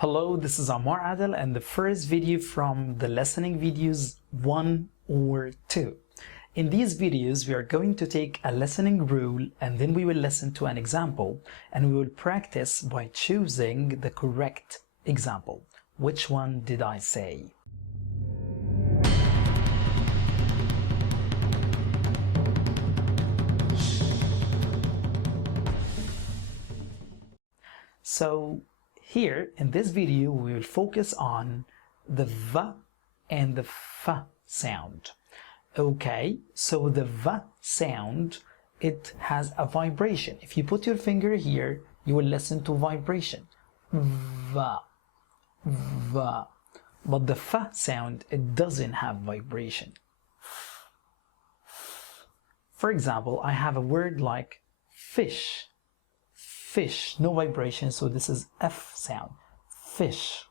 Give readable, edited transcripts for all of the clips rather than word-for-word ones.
Hello, this is Ammar Adel and the first video from the listening videos 1 or 2. In these videos, we are going to take a listening rule and then we will listen to an example and we will practice by choosing the correct example. Which one did I say? So here in this video we will focus on the V and the F sound. Okay, so the V sound, it has a vibration. If you put your finger here, you will listen to vibration. V, V. But the F sound, it doesn't have vibration. For example, I have a word like fish. Fish, no vibration, so this is F sound, fish.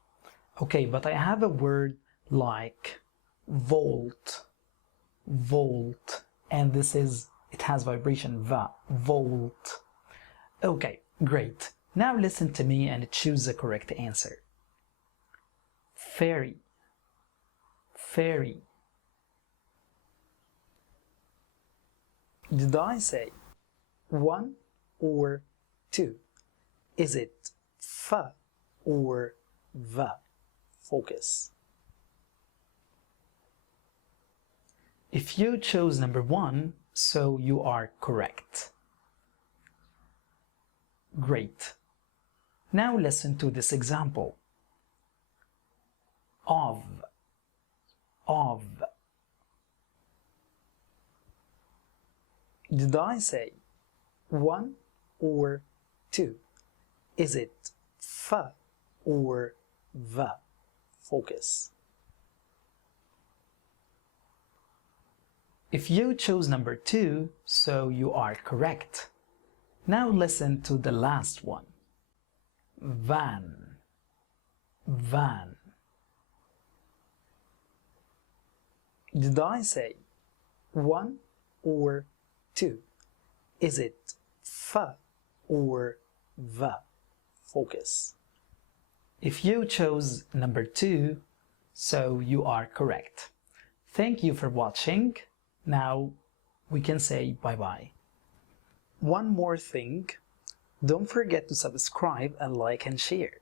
Okay, but I have a word like volt, volt, and this is, it has vibration, va, volt. Okay, great. Now listen to me and choose the correct answer. Fairy, fairy. Did I say 1 or 2? Is it F or V? Focus. If you chose number 1, so you are correct. Great. Now listen to this example. Of. Did I say 1 or 2? Is it F or V? Focus. If you chose number 2, so you are correct. Now listen to the last one. Van, van. Did I say 1 or 2? Is it F or V? Focus. If you chose number 2, so you are correct. Thank you for watching. Now we can say bye-bye. One more thing, don't forget to subscribe and like and share.